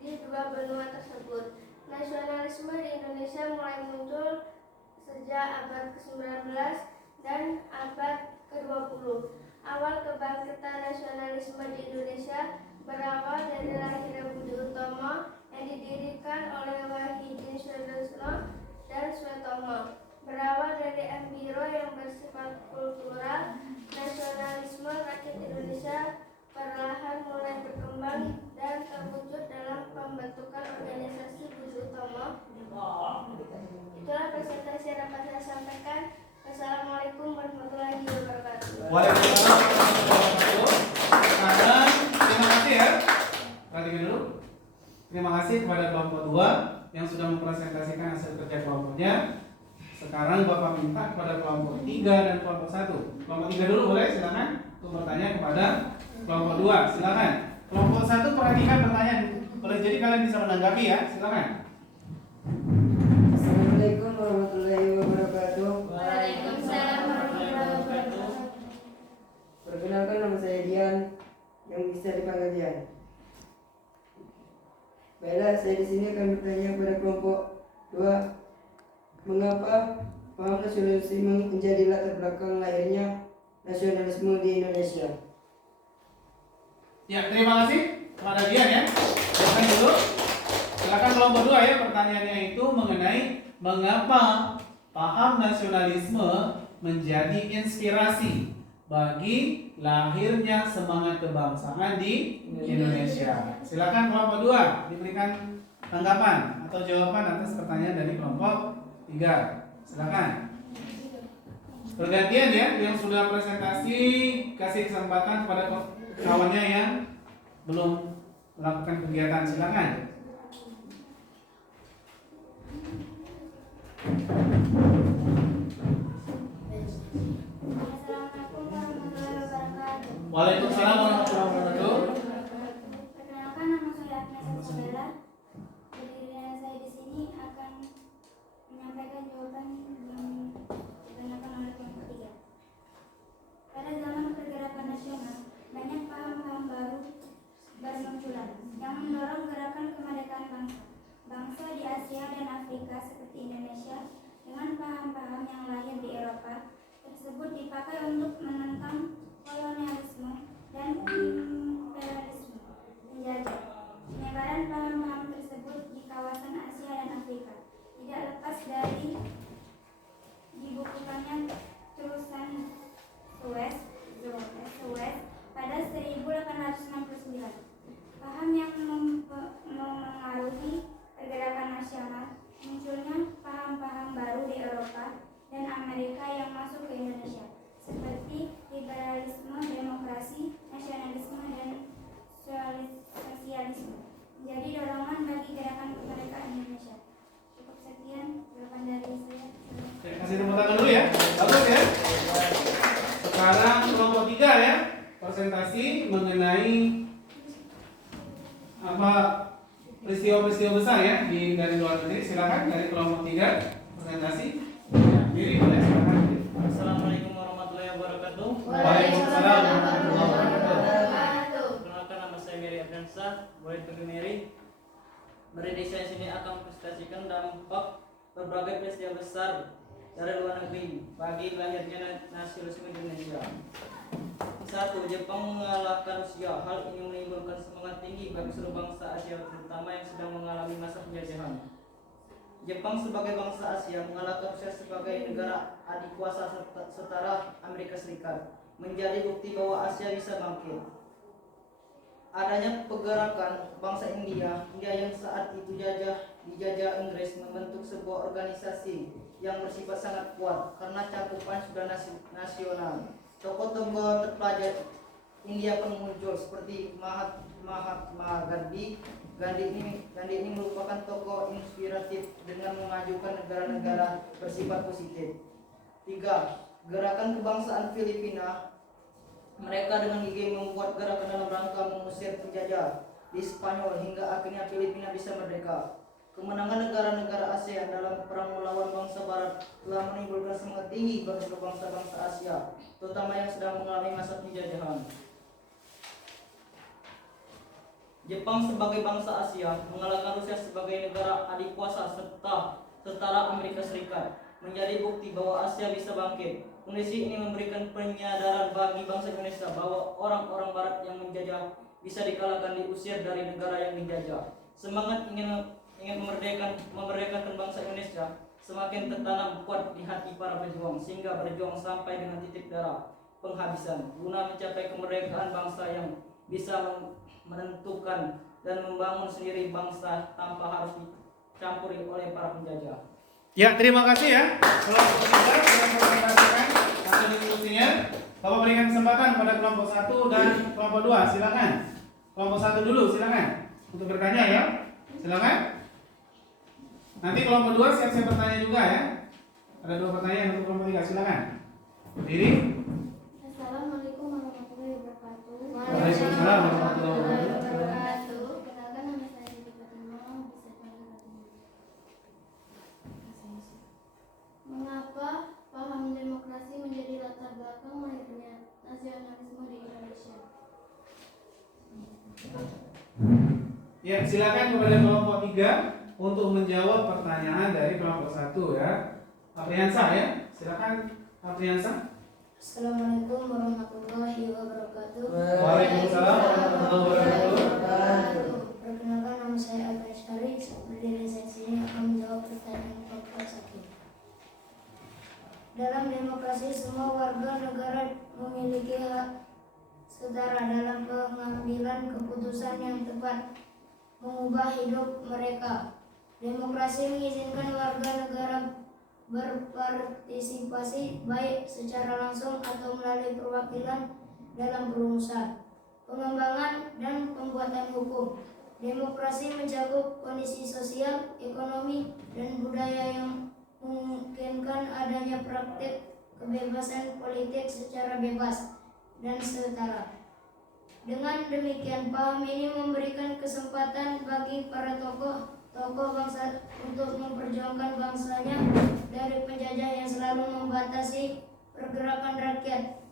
di dua benua tersebut. Nasionalisme di Indonesia mulai muncul sejak abad ke-19 dan abad ke-20. Awal kebangkitan nasionalisme di Indonesia berawal dari lahirnya Budi Utomo yang didirikan oleh Wahidin Soedarso dan Suetomo. Berawal dari embiro yang bersifat kultural, nasionalisme rakyat Indonesia perlahan mulai berkembang dan terwujud dalam pembentukan organisasi Budi Utomo. Itulah presentasi yang dapat saya sampaikan. Wassalamualaikum warahmatullahi wabarakatuh. Waalaikumsalam warahmatullahi wabarakatuh. Terima kasih ya. Perhatikan dulu. Terima kasih kepada kelompok 2 yang sudah mempresentasikan hasil kerja kelompoknya. Sekarang Bapak minta kepada kelompok 3 dan kelompok 1. Kelompok 3 dulu boleh, silakan untuk bertanya kepada kelompok 2. Silakan. Kelompok 1 perhatikan pertanyaan. Boleh jadi kalian bisa menanggapi ya. Silakan. Assalamualaikum warahmatullahi wabarakatuh. Waalaikumsalam warahmatullahi wabarakatuh. Perkenalkan, nama saya Dian, yang bisa dipanggil Dian. Baiklah, saya di sini akan bertanya kepada kelompok 2. Mengapa paham nasionalisme menjadi latar belakang lahirnya nasionalisme di Indonesia? Ya, terima kasih kepada Dian ya. Silakan dulu. Silakan kelompok 2 ya. Pertanyaannya itu mengenai mengapa paham nasionalisme menjadi inspirasi bagi lahirnya semangat kebangsaan di Indonesia. Silakan kelompok 2 diberikan tanggapan atau jawaban atas pertanyaan dari kelompok 3. Silakan. Pergantian ya, yang sudah presentasi kasih kesempatan kepada kawannya yang belum melakukan kegiatan, silakan. Assalamualaikum warahmatullahi wabarakatuh. Waalaikumsalam warahmatullahi wabarakatuh. Perkenalkan, nama saya Agnes Sabella. Berdirinya saya di sini akan menyampaikan jawaban yang ditanyakan oleh kelompok 3. Pada zaman pergerakan nasional, banyak paham-paham baru bermunculan yang mendorong gerakan kemerdekaan bangsa. Bangsa di Asia dan Afrika seperti Indonesia dengan paham-paham yang lahir di Eropa tersebut dipakai untuk menentang kolonialisme dan imperialisme penjajah. Penyebaran paham-paham tersebut di kawasan Asia dan Afrika tidak lepas dari dibukukannya Terusan Suez pada 1869. Paham yang memengaruhi pergerakan nasional, munculnya paham-paham baru di Eropa dan Amerika yang masuk ke Indonesia, seperti liberalisme, demokrasi, nasionalisme, dan sosialisme, menjadi dorongan bagi gerakan kemerdekaan Indonesia. Cukup sekian jawaban dari saya. Saya kasih tepuk tangan dulu ya. Bagus ya. Sekarang kelompok 3 ya. Presentasi mengenai apa peristiwa-peristiwa besar ya dari luar negeri. Silakan dari kelompok 3 presentasi. Ya, diri boleh silakan. Assalamualaikum warahmatullahi wabarakatuh. Waalaikumsalam warahmatullahi wabarakatuh. Perkenalkan, nama saya Mary Afrensa. Boleh dipanggil Mary. Mari di sini akan mempresentasikan dampak berbagai peristiwa besar dari luar negeri bagi lahirnya nasionalisme Indonesia. 1. Jepang mengalahkan Rusia. Hal ini menimbulkan semangat tinggi bagi seluruh bangsa Asia, terutama yang sedang mengalami masa penjajahan. Jepang sebagai bangsa Asia mengalahkan Rusia sebagai negara adik kuasa setara Amerika Serikat, menjadi bukti bahwa Asia bisa bangkit. Adanya pergerakan bangsa India yang saat itu dijajah Inggris membentuk sebuah organisasi yang bersifat sangat kuat karena cakupan sudah nasional. Tokoh-tokoh terpelajar India pun muncul seperti Mahatma Gandhi. Gandhi ini merupakan tokoh inspiratif dengan memajukan negara-negara bersifat positif. 3. Gerakan kebangsaan Filipina. Mereka dengan gigih membuat gerakan dalam rangka mengusir penjajah di Spanyol hingga akhirnya Filipina bisa merdeka. Kemenangan negara-negara ASEAN dalam perang melawan bangsa Barat telah menimbulkan semangat tinggi bagi bangsa-bangsa Asia, terutama yang sedang mengalami masa penjajahan. Jepang sebagai bangsa Asia mengalahkan Rusia sebagai negara adik kuasa setara Amerika Serikat, menjadi bukti bahwa Asia bisa bangkit. Kondisi ini memberikan penyadaran bagi bangsa Indonesia bahwa orang-orang Barat yang menjajah bisa dikalahkan, diusir dari negara yang dijajah. Semangat ingin memerdekakan bangsa Indonesia semakin tertanam kuat di hati para pejuang, sehingga berjuang sampai dengan titik darah penghabisan guna mencapai kemerdekaan bangsa yang bisa menentukan dan membangun sendiri bangsa tanpa harus dicampuri oleh para penjajah. Ya, terima kasih ya. Kelompok 3 sudah mempresentasikan hasil diskusinya. Bapak berikan kesempatan pada kelompok 1 dan kelompok 2. Silakan. Kelompok 1 dulu, silakan untuk bertanya ya. Silakan. Nanti kelompok 2 siap-siap bertanya juga ya. Ada 2 pertanyaan untuk kelompok 3, silakan. Berdiri. Assalamualaikum warahmatullahi wabarakatuh. Waalaikumsalam warahmatullahi wabarakatuh. Perkenalkan, nama saya Siti Fatimah, bisa panggil Fatimah. Mengapa paham demokrasi menjadi latar belakang lahirnya nasionalisme di Indonesia? Ya, silakan kepada kelompok 3 untuk menjawab pertanyaan dari kelompok 1 ya. Apriansa ya. Silakan Apriansa. Assalamualaikum warahmatullahi wabarakatuh. Waalaikumsalam warahmatullahi wabarakatuh. Perkenalkan, nama saya Agnes Syarif. Berdiri di sini akan menjawab pertanyaan kelompok 1. Dalam demokrasi, semua warga negara memiliki hak setara dalam pengambilan keputusan yang tepat mengubah hidup mereka. Demokrasi mengizinkan warga negara berpartisipasi baik secara langsung atau melalui perwakilan dalam perumusan, pengembangan dan pembuatan kekuatan hukum. Demokrasi mencakup kondisi sosial, ekonomi, dan budaya yang memungkinkan adanya praktik kebebasan politik secara bebas dan setara. Dengan demikian, paham ini memberikan kesempatan bagi para tokoh bangsa untuk memperjuangkan bangsanya dari penjajah yang selalu membatasi pergerakan rakyat.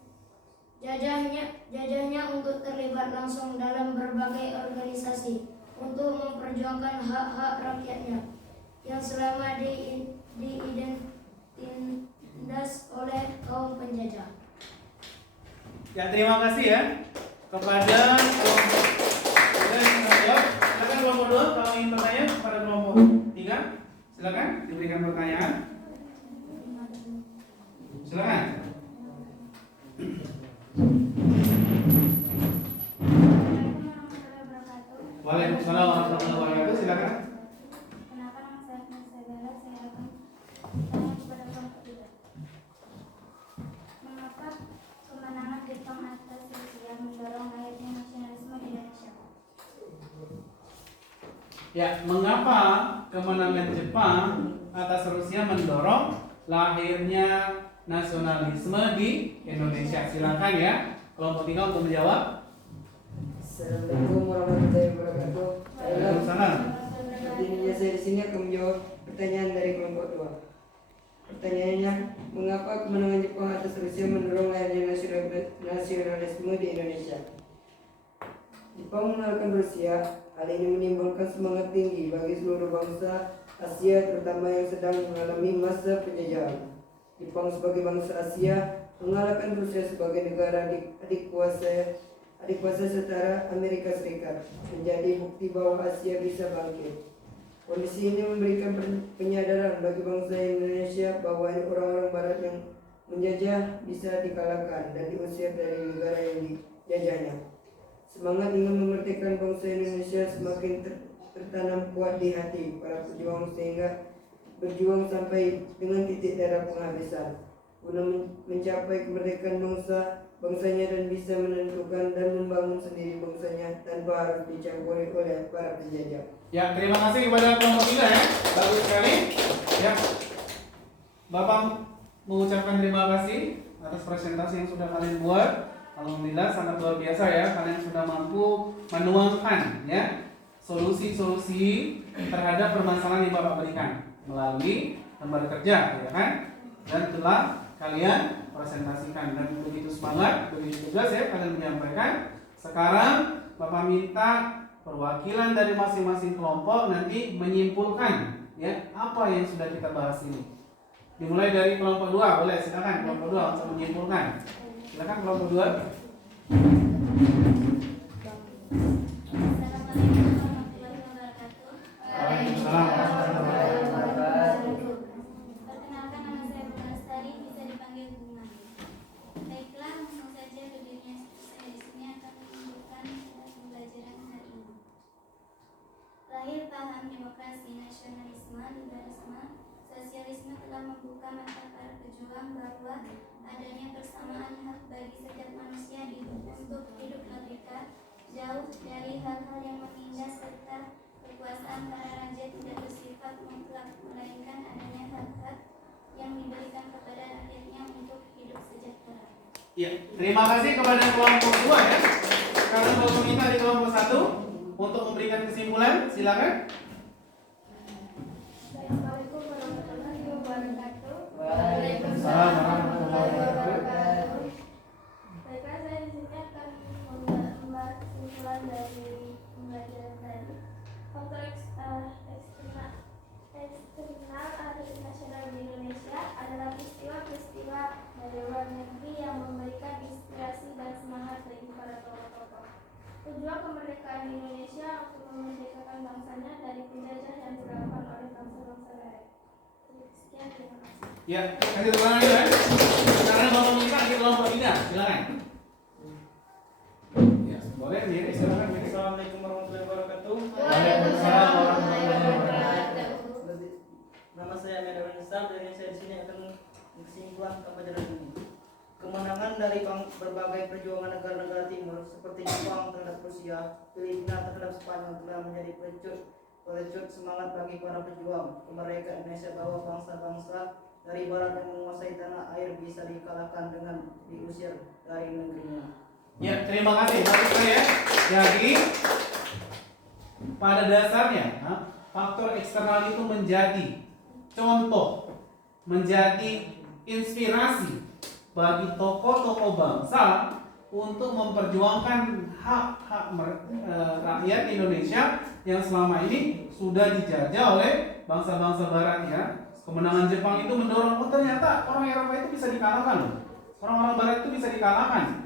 Jajahnya untuk terlibat langsung dalam berbagai organisasi untuk memperjuangkan hak-hak rakyatnya yang selama ditindas oleh kaum penjajah. Ya, terima kasih ya kepada kelompok. Silakan kelompok 2 kalau ingin bertanya kepada kelompok 3. Silakan diberikan pertanyaan. Silakan. Waalaikumsalam warahmatullahi wabarakatuh. Silakan. Kenapa nama saya Bella? Saya akan bertanya kepada kelompok 3. Mengapa kemenangan Jepang atas Rusia mendorong lahirnya nasionalisme di Indonesia? Ya, mengapa kemenangan Jepang atas Rusia mendorong lahirnya nasionalisme di Indonesia? Silakan ya, kelompok 3 untuk menjawab. Assalamualaikum warahmatullahi wabarakatuh. Waalaikumsalam. Intinya saya di sini akan menjawab pertanyaan dari kelompok 2. Pertanyaannya, mengapa kemenangan Jepang atas Rusia mendorong lahirnya nasionalisme di Indonesia? Jepang mengalahkan Rusia. Hal ini menimbulkan semangat tinggi bagi seluruh bangsa Asia, terutama yang sedang mengalami masa penjajahan. Jepang sebagai bangsa Asia mengalahkan Rusia sebagai negara adik kuasa setara Amerika Serikat, menjadi bukti bahwa Asia bisa bangkit. Kondisi ini memberikan penyadaran bagi bangsa Indonesia bahwa orang-orang Barat yang menjajah bisa dikalahkan dan diusir dari negara yang dijajahnya. Semangat ingin memerdekakan bangsa Indonesia semakin tertanam kuat di hati para pejuang sehingga berjuang sampai dengan titik darah penghabisan guna mencapai kemerdekaan bangsanya dan bisa menentukan dan membangun sendiri bangsanya tanpa harus dicampuri oleh para penjajah. Ya, terima kasih kepada kelompok 3 ya. Bagus sekali. Ya. Bapak mengucapkan terima kasih atas presentasi yang sudah kalian buat. Alhamdulillah sangat luar biasa ya, kalian sudah mampu menuangkan ya solusi-solusi terhadap permasalahan yang Bapak berikan melalui lembar kerja ya kan, dan telah kalian presentasikan dan begitu semangat, begitu tugas ya kalian menyampaikan. Sekarang Bapak minta perwakilan dari masing-masing kelompok nanti menyimpulkan ya apa yang sudah kita bahas ini. Dimulai dari kelompok 2, boleh silakan kelompok 2 untuk menyimpulkan. Silakan kelompok 2. Assalamualaikum warahmatullahi wabarakatuh. Waalaikumsalam warahmatullahi wabarakatuh. Perkenalkan, nama saya Bunga Lestari, bisa dipanggil Bunga. Baiklah, langsung saja ke dunia. Saya di sini akan menunjukkan pembelajaran hari ini. Lahir paham demokrasi, nasionalisme, liberalisme, sosialisme telah membuka mata para pejuang bahwa adanya persamaan hak bagi setiap manusia untuk hidup merdeka, jauh dari hal-hal yang menindas serta kekuasaan para raja tidak bersifat mutlak, melainkan adanya hak-hak yang diberikan kepada rakyatnya untuk hidup sejahtera. Ya, terima kasih kepada kelompok 2 ya. Sekarang Bapak minta di kelompok 1 untuk memberikan kesimpulan, silakan. Assalamualaikum warahmatullahi wabarakatuh. Waalaikumsalam warahmatullahi wabarakatuh. Baiklah, saya di sini akan membahas kesimpulan dari pembelajaran tadi. Faktor eksternal hari nasional di Indonesia adalah peristiwa-peristiwa dari luar negeri yang memberikan inspirasi dan semangat bagi para tokoh-tokoh pejuang kemerdekaan Indonesia untuk memerdekakan bangsanya dari penjajah yang dilakukan oleh bangsa-bangsa lain. Sekian, terima kasih. Ya, kasih tepuk tangan ya. Sekarang Bapak minta di kelompok 3, silakan. Ya, boleh diri, silakan diri. Assalamualaikum warahmatullahi wabarakatuh. Waalaikumsalam warahmatullahi wabarakatuh. Nama saya Medawan Nisam, dan saya di sini akan menyimpulkan pembelajaran ini. Kemenangan dari berbagai perjuangan negara-negara timur seperti Jepang terhadap Rusia, Filipina terhadap Spanyol telah menjadi pelecut semangat bagi para pejuang kemerdekaan Indonesia bahwa bangsa-bangsa dari barat yang menguasai tanah air bisa dikalahkan dengan diusir dari negerinya. Ya, terima kasih. Bagus sekali ya. Jadi pada dasarnya faktor eksternal itu menjadi contoh, menjadi inspirasi bagi tokoh-tokoh bangsa untuk memperjuangkan hak-hak rakyat Indonesia yang selama ini sudah dijajah oleh bangsa-bangsa barat ya. Kemenangan Jepang itu mendorong, oh ternyata orang Eropa itu bisa dikalahkan loh. Orang-orang barat itu bisa dikalahkan.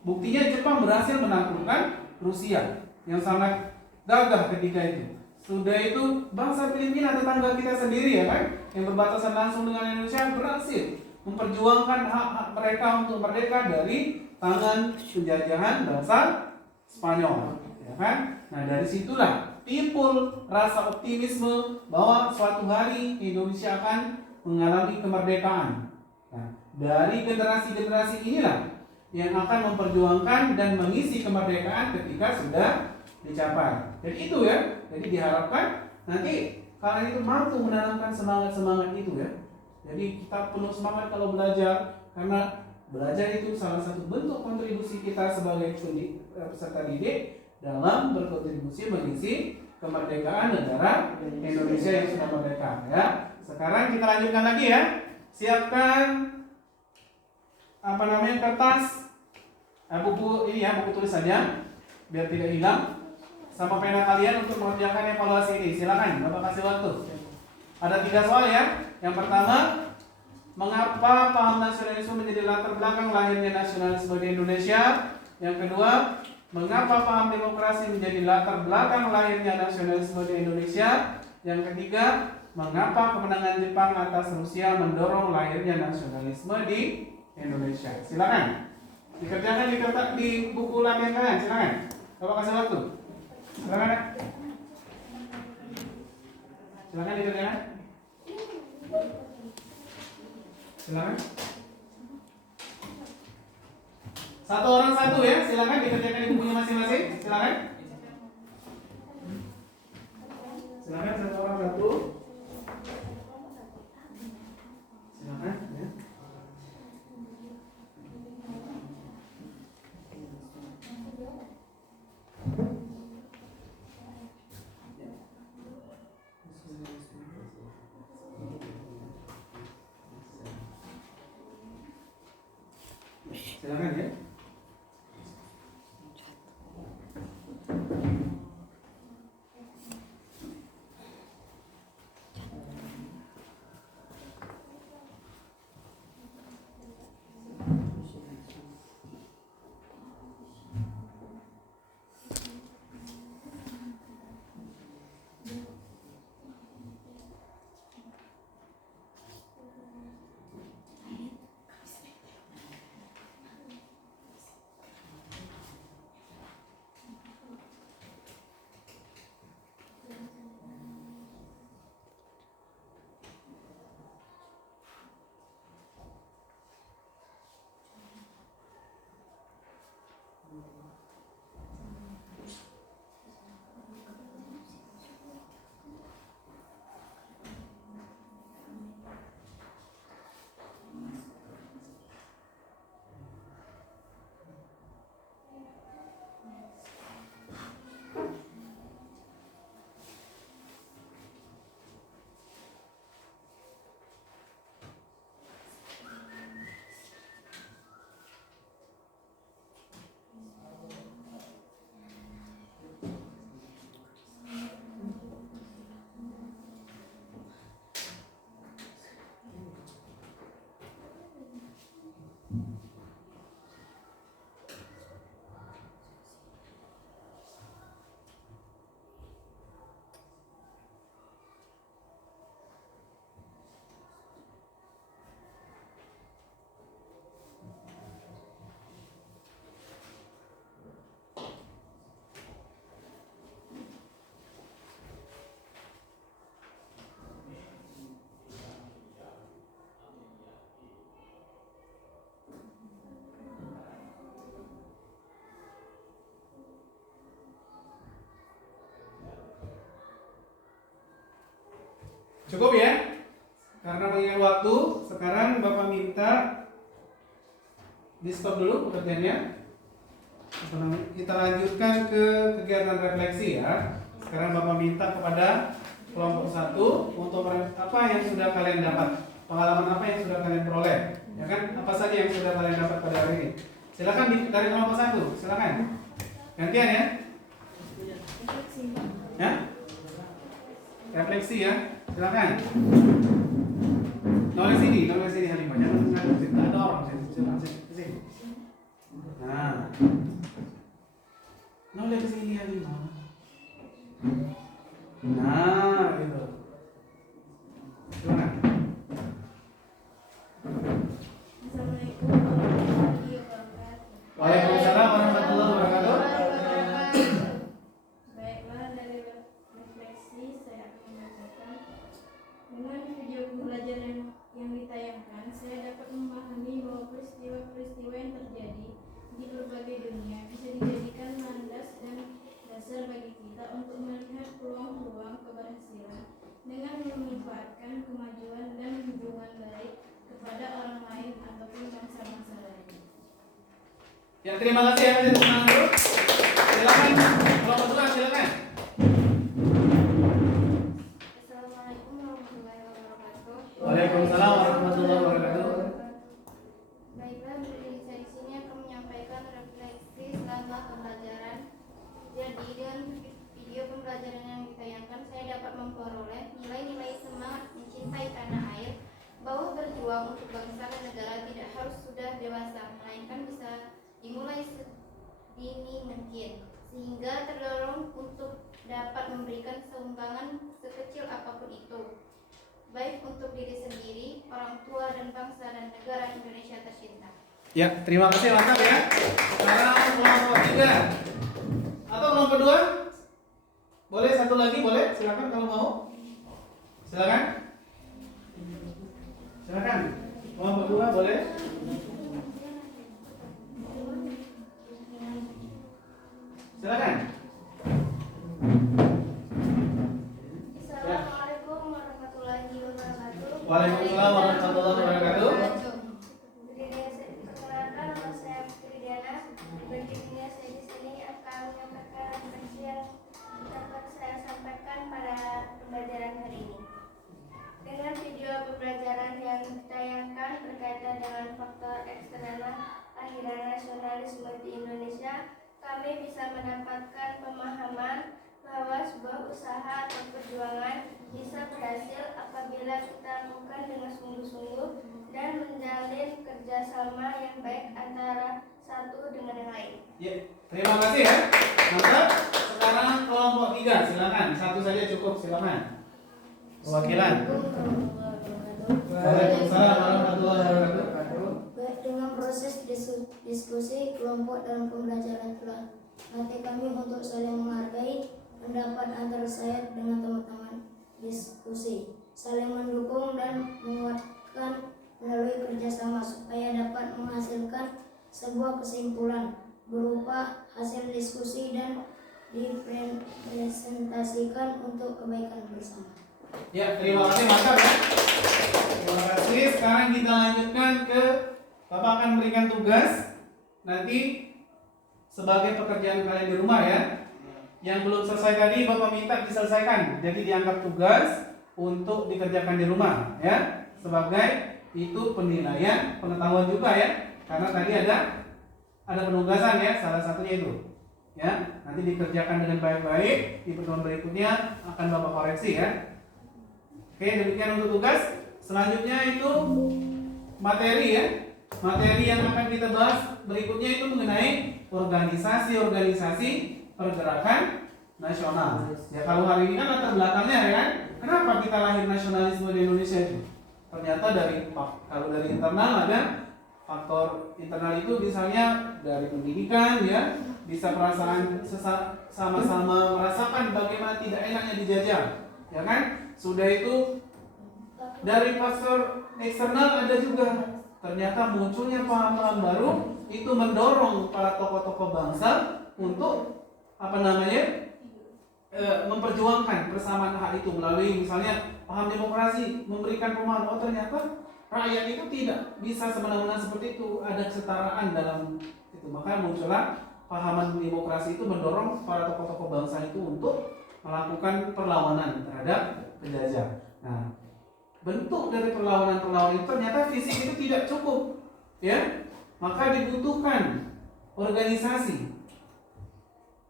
Buktinya Jepang berhasil menaklukkan Rusia yang sangat gagah ketika itu. Sudah itu bangsa Filipina, tetangga kita sendiri ya kan, yang berbatasan langsung dengan Indonesia, berhasil memperjuangkan hak-hak mereka untuk merdeka dari tangan penjajahan bangsa Spanyol, ya kan? Nah dari situlah timbul rasa optimisme bahwa suatu hari Indonesia akan mengalami kemerdekaan. Nah, dari generasi-generasi inilah yang akan memperjuangkan dan mengisi kemerdekaan ketika sudah dicapai. Jadi itu ya. Jadi diharapkan nanti kalian itu mampu menanamkan semangat-semangat itu ya. Jadi kita penuh semangat kalau belajar, karena belajar itu salah satu bentuk kontribusi kita sebagai peserta didik dalam berkontribusi mengisi kemerdekaan negara Indonesia yang sudah merdeka ya. Sekarang kita lanjutkan lagi ya. Siapkan kertas, buku ini ya, buku tulisannya biar tidak hilang, sama pena kalian untuk mengerjakan evaluasi ini. Silakan, Bapak kasih waktu. Ada 3 soal ya. Yang pertama, mengapa paham nasionalisme menjadi latar belakang lahirnya nasionalisme di Indonesia? Yang kedua, mengapa paham demokrasi menjadi latar belakang lahirnya nasionalisme di Indonesia? Yang ketiga, mengapa kemenangan Jepang atas Rusia mendorong lahirnya nasionalisme di Indonesia? Silakan dikerjakan di buku latihan kalian. Silakan, Bapak kasih waktu. Silakan. Silakan dikerjakan. Silakan. Satu orang satu ya. Silakan dikerjakan di bukunya masing-masing. Silakan. Silakan satu orang satu. Silakan ya. Silakan ya. Cukup ya? Karena mengingat waktu, sekarang Bapak minta di stop dulu pekerjaannya. Kita lanjutkan ke kegiatan refleksi ya. Sekarang Bapak minta kepada kelompok 1 untuk apa yang sudah kalian dapat, pengalaman apa yang sudah kalian peroleh, ya kan? Apa saja yang sudah kalian dapat pada hari ini? Silakan dari kelompok 1, silakan. Gantian ya. Ya? Refleksi ya, silakan. Nulis sini Halimah, jangan ngadu, tidak ada orang sini. Nah, nulis sini Halimah. Nah, gitu. Silakan. Assalamualaikum warahmatullahi wabarakatuh. Waalaikumsalam warahmatullahi wabarakatuh. Baiklah, dari refleksi saya akan membacakan. Dengan video pembelajaran yang ditayangkan, saya dapat memahami bahwa peristiwa-peristiwa yang terjadi di berbagai dunia bisa dijadikan landas dan dasar bagi kita untuk melihat peluang-peluang keberhasilan dengan memanfaatkan kemajuan dan hubungan baik kepada orang lain ataupun bangsa-bangsa lain. Ya, terima kasih ya, Mas. Tenang dulu. Silakan. Kelompok 2, silakan. Assalamualaikum warahmatullahi wabarakatuh. Waalaikumsalam warahmatullahi wabarakatuh. Baiklah, dari saya di sini akan menyampaikan refleksi selama pembelajaran. Jadi dengan video pembelajaran yang ditayangkan, saya dapat memperoleh nilai-nilai semangat mencintai tanah air, bahwa berjuang untuk bangsa dan negara tidak harus sudah dewasa, melainkan bisa dimulai sedini mungkin, sehingga terdorong untuk dapat memberikan sumbangan sekecil apapun itu, baik untuk diri sendiri, orang tua, dan bangsa dan negara Indonesia tercinta. Ya, terima kasih, mantap ya. Sekarang kelompok 3 atau kelompok 2? Boleh satu lagi, boleh? Silakan kalau mau. Silakan. Silakan. Kelompok 2 boleh? Silakan. Assalamualaikum warahmatullahi wabarakatuh. Waalaikumsalam warahmatullahi wabarakatuh. Perkenalkan, nama saya Putri Diana. Berikutnya saya di sini akan menyampaikan refleksi yang dapat saya sampaikan pada pembelajaran hari ini. Dengan video pembelajaran yang ditayangkan berkaitan dengan faktor eksternal akhirnya nasionalisme di Indonesia, kami bisa mendapatkan pemahaman bahwa sebuah usaha atau perjuangan bisa berhasil apabila kita lakukan dengan sungguh-sungguh dan menjalin kerjasama yang baik antara satu dengan yang lain. Ya, terima kasih ya. Mantap. Sekarang kelompok 3, silakan. Satu saja cukup, silakan. Perwakilan. Waalaikumsalam warahmatullahi wabarakatuh. Dengan proses diskusi kelompok dalam pembelajaran telah melatih kami untuk saling menghargai pendapat antara saya dengan teman-teman diskusi, saling mendukung dan menguatkan melalui kerjasama supaya dapat menghasilkan sebuah kesimpulan berupa hasil diskusi dan dipresentasikan untuk kebaikan bersama. Ya, terima kasih, mantap ya. Terima kasih. Sekarang kita lanjutkan ke Bapak akan memberikan tugas nanti sebagai pekerjaan kalian di rumah ya. Yang belum selesai tadi Bapak minta diselesaikan. Jadi dianggap tugas untuk dikerjakan di rumah ya. Sebagai itu penilaian pengetahuan juga ya. Karena tadi ada penugasan ya, salah satunya itu. Ya, nanti dikerjakan dengan baik-baik. Di pertemuan berikutnya akan Bapak koreksi ya. Oke, demikian untuk tugas. Selanjutnya itu materi ya. Materi yang akan kita bahas berikutnya itu mengenai organisasi-organisasi pergerakan nasional. Ya, kalau hari ini kan latar belakangnya ya kan, kenapa kita lahir nasionalisme di Indonesia itu? Ternyata kalau dari internal ada faktor internal itu misalnya dari pendidikan ya, bisa perasaan sama-sama merasakan bagaimana tidak enaknya dijajah, ya kan? Sudah itu dari faktor eksternal ada juga ternyata munculnya paham-paham baru itu mendorong para tokoh-tokoh bangsa untuk memperjuangkan persamaan hak itu melalui misalnya paham demokrasi memberikan pemahaman, oh ternyata rakyat itu tidak bisa semena-mena seperti itu, ada kesetaraan dalam itu. Maka muncullah pahaman demokrasi itu mendorong para tokoh-tokoh bangsa itu untuk melakukan perlawanan terhadap penjajah. Nah, bentuk dari perlawanan-perlawanan itu ternyata fisik itu tidak cukup, ya. Maka dibutuhkan organisasi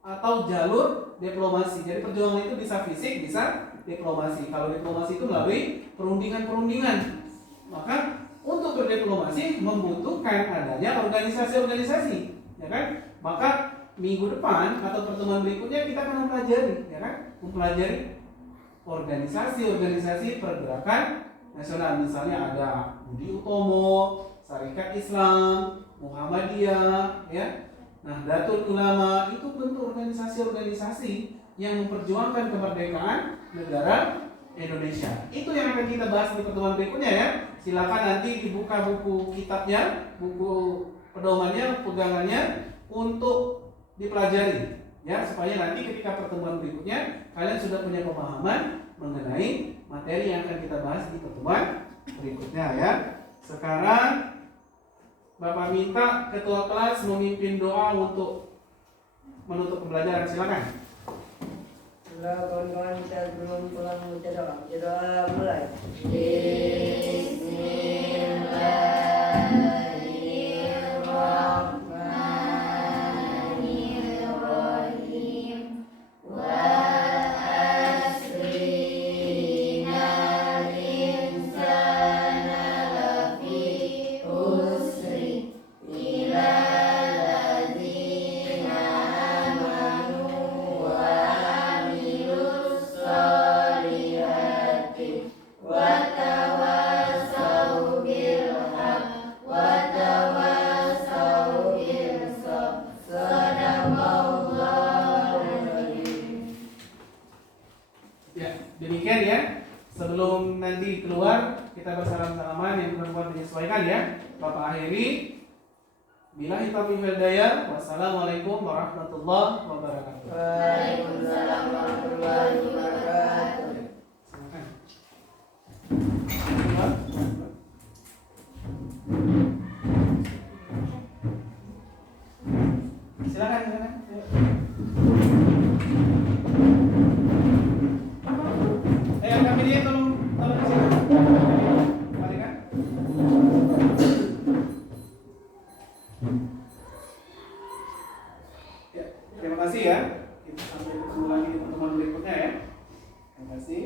atau jalur diplomasi. Jadi perjuangan itu bisa fisik, bisa diplomasi. Kalau diplomasi itu melalui perundingan-perundingan. Maka untuk berdiplomasi membutuhkan adanya organisasi-organisasi, ya kan? Maka minggu depan atau pertemuan berikutnya kita akan mempelajari, ya kan? Mempelajari organisasi-organisasi pergerakan nasional. Misalnya ada Budi Utomo, Sarekat Islam, Muhammadiyah, ya. Nah, Datul Ulama itu bentuk organisasi-organisasi yang memperjuangkan kemerdekaan negara Indonesia. Itu yang akan kita bahas di pertemuan berikutnya, ya. Silakan nanti dibuka buku kitabnya, buku pedomannya, pegangannya untuk dipelajari, ya, supaya nanti ketika pertemuan berikutnya kalian sudah punya pemahaman mengenai materi yang akan kita bahas di pertemuan berikutnya, ya. Sekarang Bapak minta ketua kelas memimpin doa untuk menutup pembelajaran. Silakan. Setelah kawan-kawan kita belum pulang baca doa. Doa mulai. Bismillahirrahmanirrahim. Wal asri innal insana lafi khusri illa alladzina amanu wa amilus solihati wa tawassaw bil haqq wa tawassaw bil sabr. Sadaqallahul azim. Ya, demikian ya. Sebelum nanti keluar kita bersalam-salaman, yang perempuan menyesuaikan, ya. Bapak akhiri. Billahi taufiq wal hidayah. Wassalamualaikum warahmatullahi wabarakatuh. Waalaikumsalam warahmatullahi wabarakatuh. Silakan. Silakan, silakan. Kami dia tolong di sini. Kembalikan. Ya, terima kasih ya. Kita sampai ketemu lagi di pertemuan berikutnya, ya. Terima kasih.